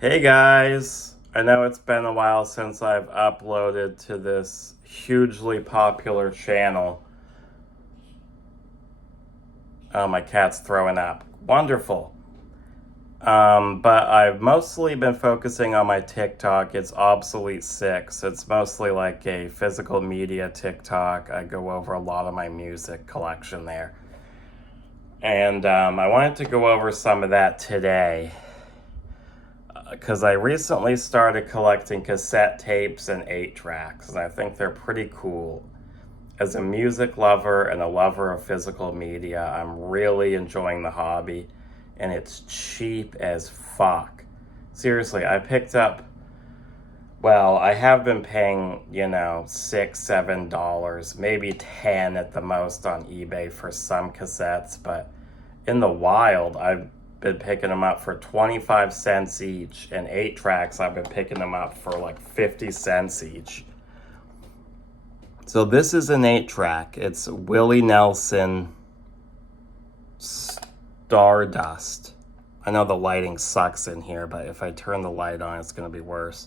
Hey guys, I know it's been a while since I've uploaded to this hugely popular channel. Oh, my cat's throwing up. Wonderful. But I've mostly been focusing on my TikTok. It's Obsolete 6. It's mostly like a physical media TikTok. I go over a lot of my music collection there. And I wanted to go over some of that today, because I recently started collecting cassette tapes and 8 tracks, and I think they're pretty cool. As a music lover and a lover of physical media, I'm really enjoying the hobby, and it's cheap as fuck. Seriously, I picked up, well, I have been paying, $6, $7, maybe 10 at the most on eBay for some cassettes, but in the wild, I've been picking them up for 25 cents each, and 8 tracks, I've been picking them up for like 50 cents each. So this is an 8 track. It's Willie Nelson Stardust. I know the lighting sucks in here, but if I turn the light on, it's going to be worse.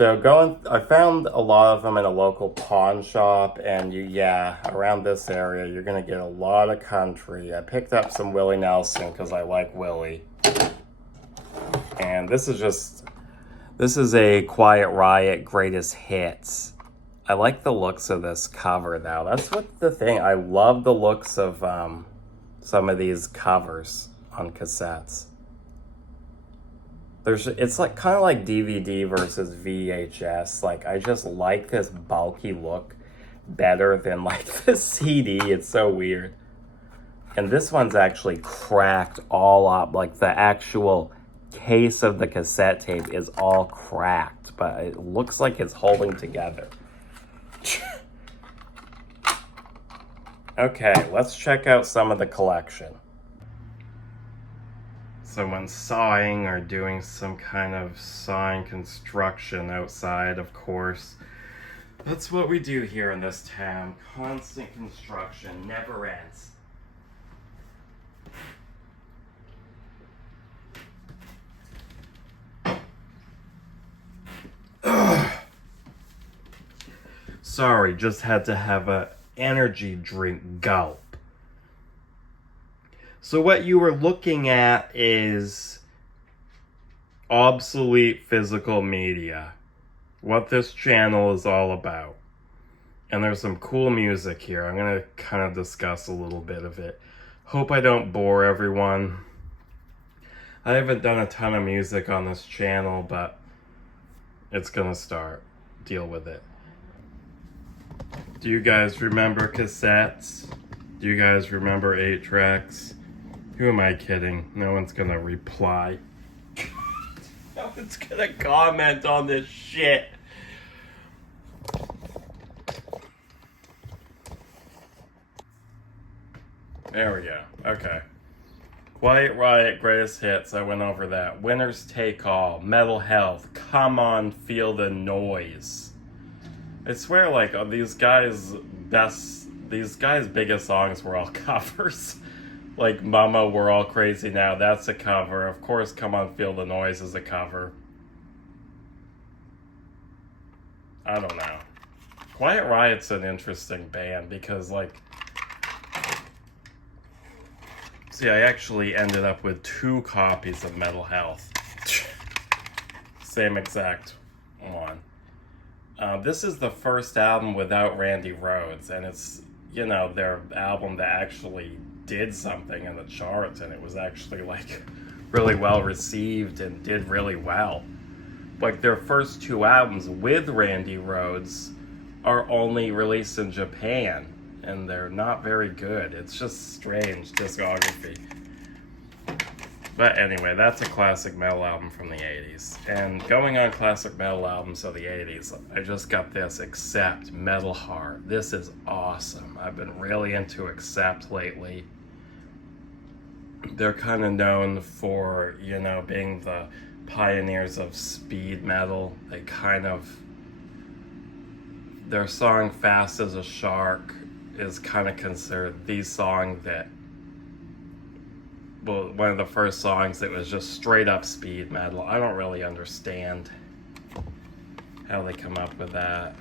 I found a lot of them in a local pawn shop, and around this area, you're gonna get a lot of country. I picked up some Willie Nelson because I like Willie, and this is a Quiet Riot Greatest Hits. I like the looks of this cover though. That's what the thing. I love the looks of some of these covers on cassettes. It's like kind of like DVD versus VHS. Like, I just like this bulky look better than like the CD. It's so weird. And this one's actually cracked all up. Like, the actual case of the cassette tape is all cracked, but it looks like it's holding together. Okay, let's check out some of the collection. Someone sawing or doing some kind of sawing construction outside, of course. That's what we do here in this town. Constant construction, never ends. Ugh. Sorry, just had to have a energy drink gulp. So what you were looking at is obsolete physical media. What this channel is all about. And there's some cool music here. I'm going to kind of discuss a little bit of it. Hope I don't bore everyone. I haven't done a ton of music on this channel, but it's going to start. Deal with it. Do you guys remember cassettes? Do you guys remember 8 tracks? Who am I kidding? No one's going to reply. No one's going to comment on this shit. There we go. Okay. Quiet Riot Greatest Hits. I went over that. Winners Take All. Metal Health. Come On, Feel the Noise. I swear, like, these guys' biggest songs were all covers. Like, Mama, We're All Crazy Now. That's a cover. Of course, Come On, Feel the Noise is a cover. I don't know. Quiet Riot's an interesting band because, like, see, I actually ended up with 2 copies of Metal Health. Same exact one. This is the first album without Randy Rhoads, and it's, their album that actually did something in the charts, and it was actually, like, really well received and did really well. Like, their first 2 albums with Randy Rhoads are only released in Japan, and they're not very good. It's just strange discography. But anyway, that's a classic metal album from the 80s. And going on classic metal albums of the 80s, I just got this Accept Metal Heart. This is awesome. I've been really into Accept lately. They're kind of known for, being the pioneers of speed metal. Their song Fast as a Shark is kind of considered the song that well, one of the first songs that was just straight up speed metal. I don't really understand how they come up with that.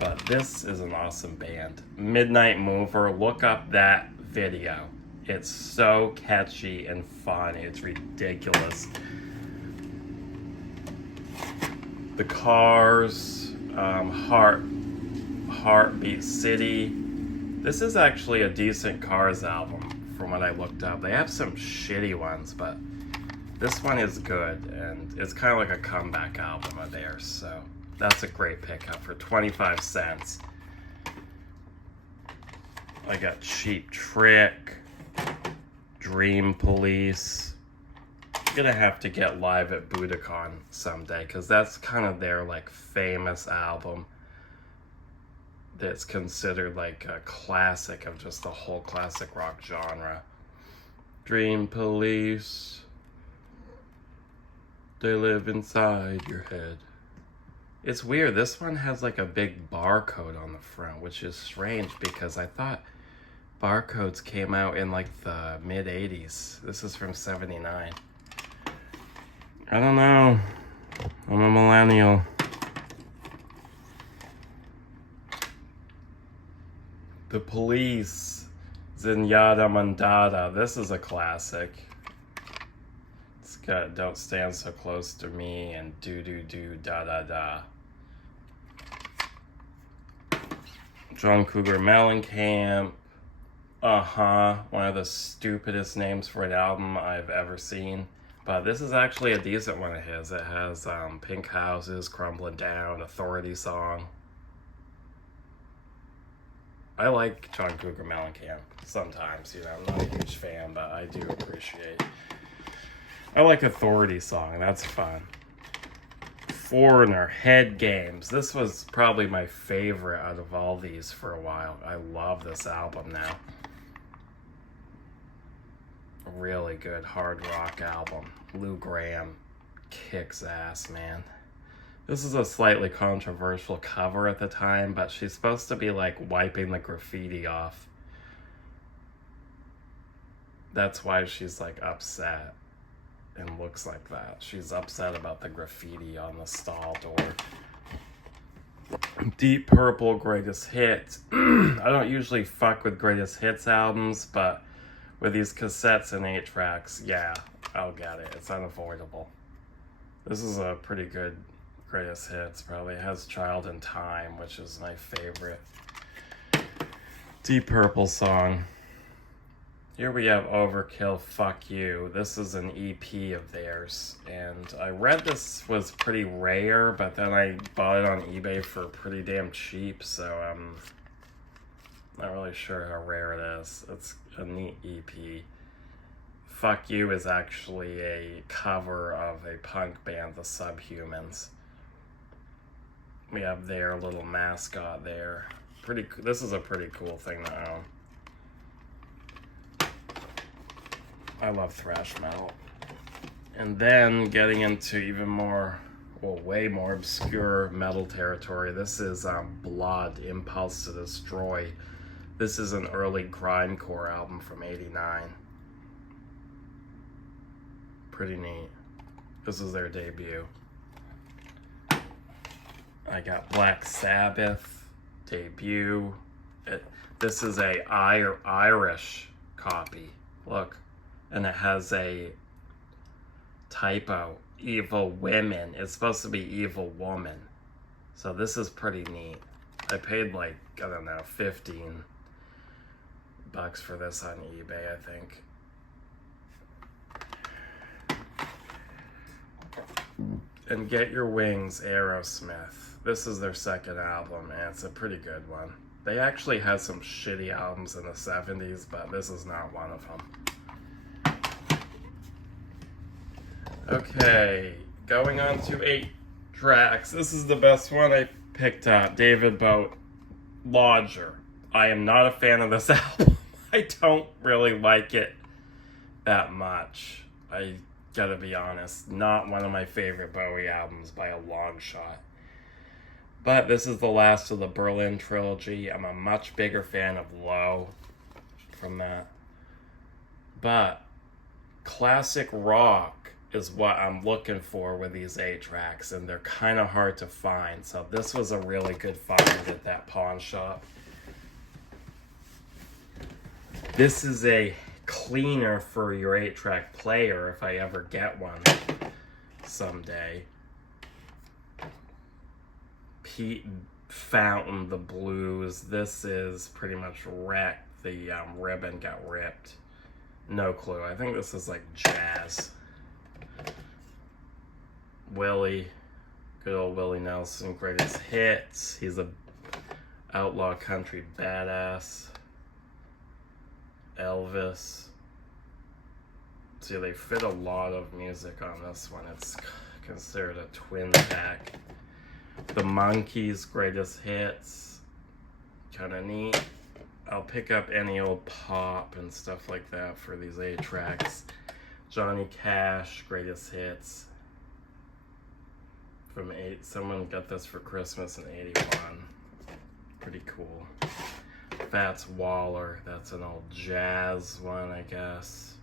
But this is an awesome band. Midnight Mover, look up that video. It's so catchy and fun. It's ridiculous. The Cars, Heartbeat City. This is actually a decent Cars album from what I looked up. They have some shitty ones, but this one is good, and it's kind of like a comeback album of theirs, so that's a great pickup for 25 cents. I got Cheap Trick, Dream Police. I'm gonna have to get Live at Budokan someday, because that's kind of their like famous album that's considered like a classic of just the whole classic rock genre. Dream Police, they live inside your head. It's weird, this one has like a big barcode on the front, which is strange because I thought barcodes came out in like the mid 80s. This is from 79. I don't know. I'm a millennial. The Police, Zenyatta Mandata. This is a classic. It's got Don't Stand So Close to Me and Do Do Do Da Da Da. John Cougar Mellencamp. One of the stupidest names for an album I've ever seen. But this is actually a decent one of his. It has Pink Houses, Crumbling Down, Authority Song. I like John Cougar Mellencamp sometimes, I'm not a huge fan, but I do appreciate. I like Authority Song, that's fun. Foreigner, Head Games. This was probably my favorite out of all these for a while. I love this album now. A really good hard rock album. Lou Gramm kicks ass, man. This is a slightly controversial cover at the time, but she's supposed to be like wiping the graffiti off. That's why she's like upset and looks like that. She's upset about the graffiti on the stall door. Deep Purple Greatest Hits. I don't usually fuck with Greatest Hits albums, but with these cassettes and 8 tracks, yeah, I'll get it. It's unavoidable. This is a pretty good Greatest Hits. Probably has Child in Time, which is my favorite Deep Purple song. Here we have Overkill, Fuck You. This is an EP of theirs, and I read this was pretty rare, but then I bought it on eBay for pretty damn cheap, so I'm not really sure how rare it is. It's a neat EP. Fuck You is actually a cover of a punk band, the Subhumans. We have their little mascot there. This is a pretty cool thing to own. I love thrash metal. And then getting into even more, way more obscure metal territory. This is Blood, Impulse to Destroy. This is an early grindcore album from '89. Pretty neat. This is their debut. I got Black Sabbath, debut. This is a Irish copy. Look. And it has a typo, Evil Women. It's supposed to be Evil Woman. So this is pretty neat. I paid like, I don't know, $15 for this on eBay, I think. And Get Your Wings, Aerosmith. This is their second album, and it's a pretty good one. They actually had some shitty albums in the 70s, but this is not one of them. Okay, going on to 8 tracks. This is the best one I picked up. David Bowie, Lodger. I am not a fan of this album. I don't really like it that much. I gotta be honest. Not one of my favorite Bowie albums by a long shot. But this is the last of the Berlin trilogy. I'm a much bigger fan of Low from that. But classic rock is what I'm looking for with these 8-tracks, and they're kind of hard to find. So this was a really good find at that pawn shop. This is a cleaner for your 8-track player if I ever get one someday. Pete Fountain, the blues. This is pretty much wrecked. The ribbon got ripped. No clue. I think this is like jazz. Willie, good old Willie Nelson, greatest hits. He's a outlaw country badass. Elvis. See, they fit a lot of music on this one. It's considered a twin pack. The Monkees, greatest hits. Kind of neat. I'll pick up any old pop and stuff like that for these 8-tracks. Johnny Cash, greatest hits. From someone got this for Christmas in '81. Pretty cool. Fats Waller, that's an old jazz one, I guess.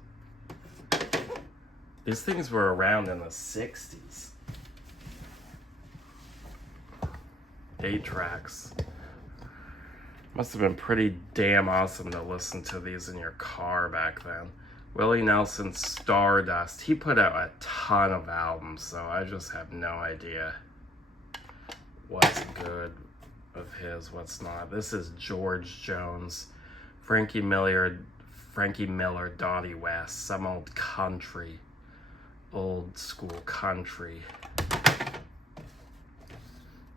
These things were around in the 60s. 8-tracks. Must have been pretty damn awesome to listen to these in your car back then. Willie Nelson, Stardust. He put out a ton of albums, so I just have no idea what's good of his, what's not. This is George Jones, Frankie Miller, Dottie West, some old country, old school country.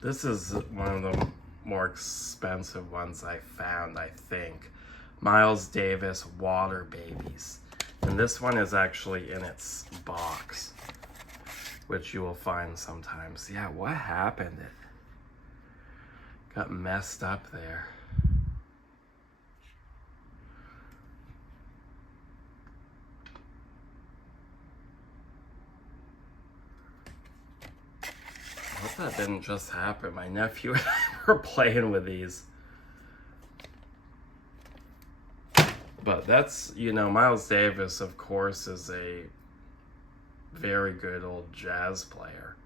This is one of the more expensive ones I found, I think. Miles Davis, Water Babies. And this one is actually in its box, which you will find sometimes. Yeah, what happened? It got messed up there. I hope that didn't just happen. My nephew and I were playing with these. But that's, you know, Miles Davis, of course, is a very good old jazz player.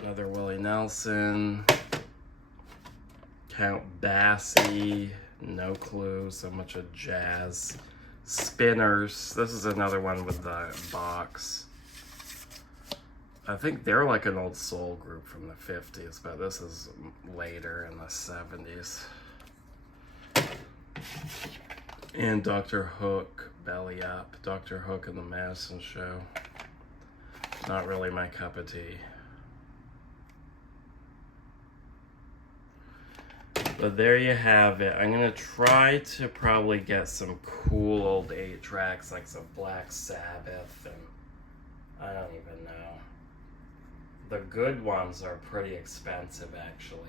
Another Willie Nelson. Count Basie, no clue, so much of jazz. Spinners, this is another one with the box. I think they're like an old soul group from the 50s, but this is later in the 70s. And Dr. Hook, Belly Up. Dr. Hook and the Madison Show. Not really my cup of tea. But there you have it. I'm going to try to probably get some cool old 8-tracks like some Black Sabbath and I don't even know. The good ones are pretty expensive actually.